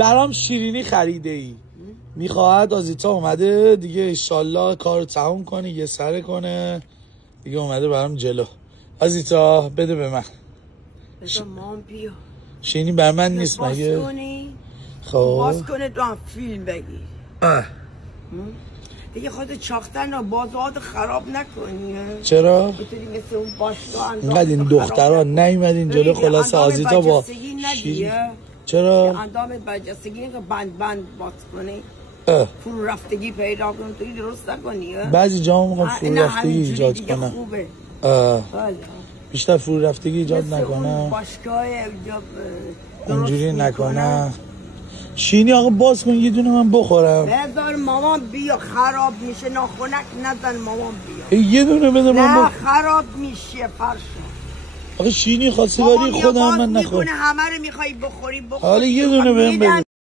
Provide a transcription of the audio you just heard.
برام شیرینی خریده ای، میخواهد آزیتا اومده دیگه انشالله کارو تموم کنه یه سره کنه دیگه، اومده برام جلو. آزیتا بده به من. بذار مام بیا. شیرینی بر من نیست مگه؟ خب باز کنه تو هم فیلم بگی دیگه. خودت چاختن و بازارت خراب نکنی. چرا؟ بتونی مثل اون باشگاه اینقدر این دخترها نیومدین جلو. خلاصه آزیتا با چرا؟ اندام برجستگی که بند باز کنی، فرو رفتگی پیدا کنی، توی درست نکنی. بعضی جاها میخوام فرو رفتگی ایجاد کنم. بیشتر فرو رفتگی ایجاد نکنم، باشگاه اونجوری نکنم. شینی آقا باز کن یه دونه من بخورم. بذار مامان بیا، خراب میشه. ناخونک نزن مامان بیا. یه دونه بده من نه خراب میشه فرشا. آقا شینی خواستگاری خودم من نخورم. همه رو میخوای بخوری حالا یه دونه بهم بده.